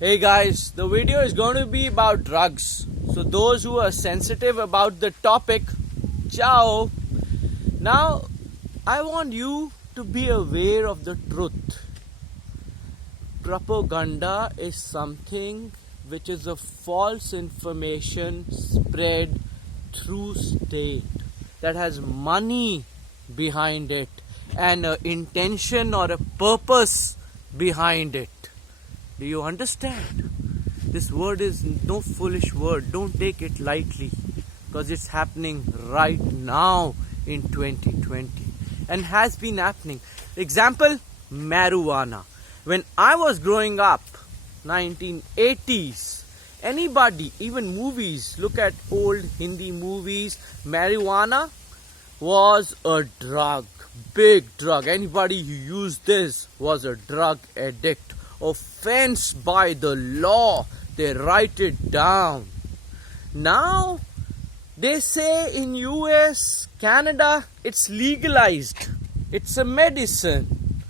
Hey guys, the video is going to be about drugs. So those who are sensitive about the topic, ciao. Now, I want you to be aware of the truth. Propaganda is something which is a false information spread through state that has money behind it and an intention or a purpose behind it. Do you understand? This word is no foolish word. Don't take it lightly because it's happening right now in 2020 and has been happening. Example, marijuana. When I was growing up, 1980s, anybody, even movies, look at old Hindi movies, marijuana was a drug, big drug. Anybody who used this was a drug addict. Offense by the law, they write it down. Now they say in US, Canada, it's legalized. It's a medicine.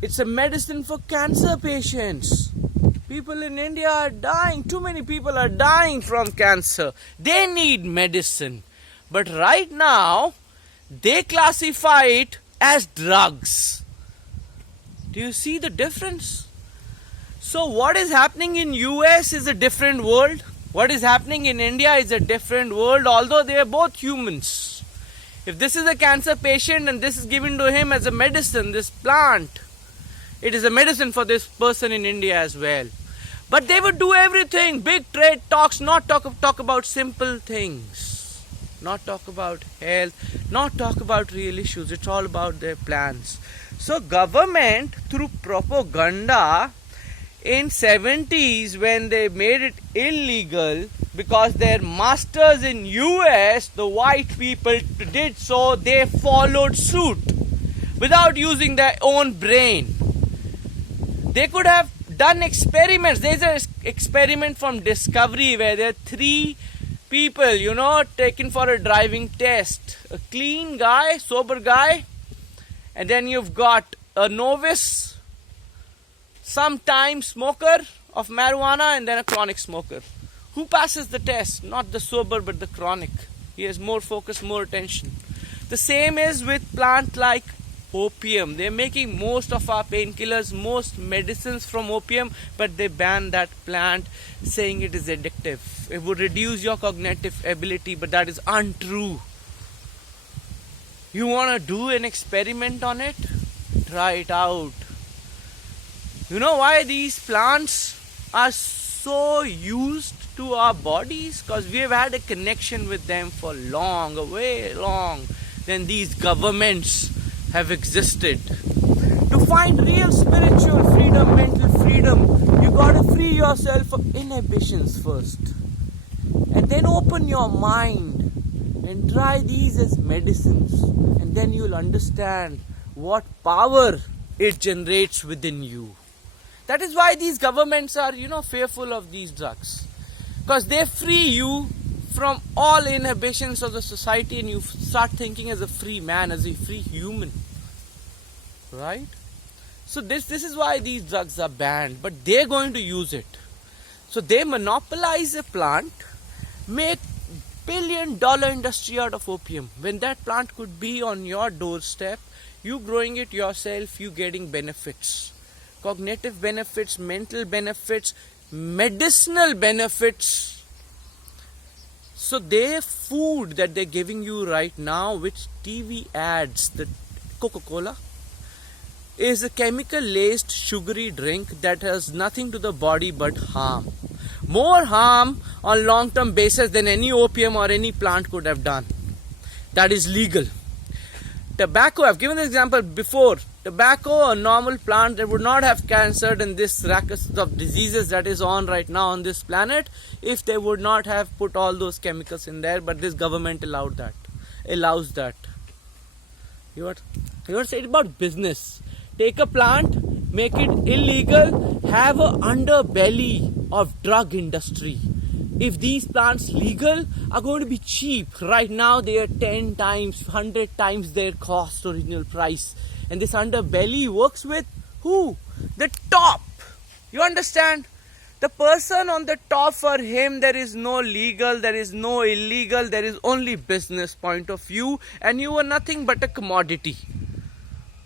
It's a medicine for cancer patients. People in India are dying. Too many people are dying from cancer. They need medicine. But right now, they classify it as drugs. Do you see the difference? So what is happening in US is a different world. What is happening in India is a different world, although they are both humans. If this is a cancer patient and this is given to him as a medicine, this plant, it is a medicine for this person in India as well. But they would do everything, big trade talks, not talk about simple things, not talk about health, not talk about real issues. It's all about their plans. So government, through propaganda, in 70s when they made it illegal, because their masters in US, the white people did so, they followed suit without using their own brain. They could have done experiments. There's an experiment from Discovery where there are 3 people, taken for a driving test. A clean guy, sober guy, and then you've got a novice, sometime smoker of marijuana, and then a chronic smoker. Who passes the test? Not the sober, but the chronic. He has more focus, more attention. The same is with plant like opium. They're making most of our painkillers, most medicines from opium, but they ban that plant, saying it is addictive. It would reduce your cognitive ability, but that is untrue. You want to do an experiment on it? Try it out. You know why these plants are so used to our bodies? Because we have had a connection with them for long, way long than these governments have existed. To find real spiritual freedom, mental freedom, you got to free yourself of inhibitions first. And then open your mind and try these as medicines, and then you'll understand what power it generates within you. That is why these governments are, fearful of these drugs, because they free you from all inhibitions of the society, and you start thinking as a free man, as a free human, right? So this is why these drugs are banned, but they're going to use it. So they monopolize a plant, make $1 billion industry out of opium, when that plant could be on your doorstep, you growing it yourself, you getting benefits, cognitive benefits, mental benefits, medicinal benefits. So their food that they're giving you right now, which TV ads, the Coca-Cola, is a chemical laced sugary drink that has nothing to the body but harm. More harm on long-term basis than any opium or any plant could have done. That is legal. Tobacco, I've given this example before. Tobacco, a normal plant that would not have cancer and this racket of diseases that is on right now on this planet if they would not have put all those chemicals in there, but this government allows that. You want to say it about business. Take a plant, make it illegal, have a underbelly of drug industry. If these plants legal are going to be cheap, right now they are 10 times, 100 times their cost original price. And this underbelly works with who? The top You understand? The person on the top, for him there is no legal, there is no illegal, there is only business point of view, and you are nothing but a commodity.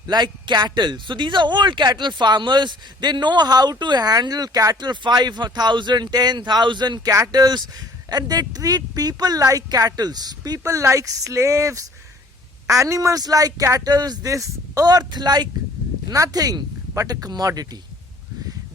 Like cattle. So these are old cattle farmers. They know how to handle cattle, 5,000, 10,000 cattle, and they treat people like cattle, people like slaves, animals like cattle, this earth like nothing but a commodity.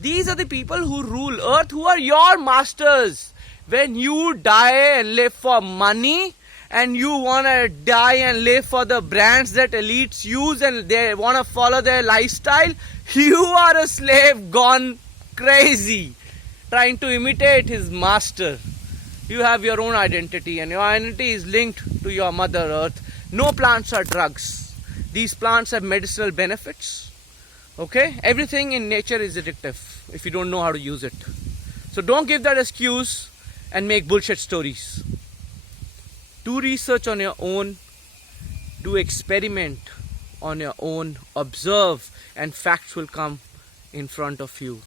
These are the people who rule earth, who are your masters. When you die and live for money, and you want to die and live for the brands that elites use and they want to follow their lifestyle, you are a slave gone crazy, trying to imitate his master. You have your own identity, and your identity is linked to your mother earth. No plants are drugs. These plants have medicinal benefits. Okay? Everything in nature is addictive if you don't know how to use it. So don't give that excuse and make bullshit stories. Do research on your own. Do experiment on your own. Observe, and facts will come in front of you.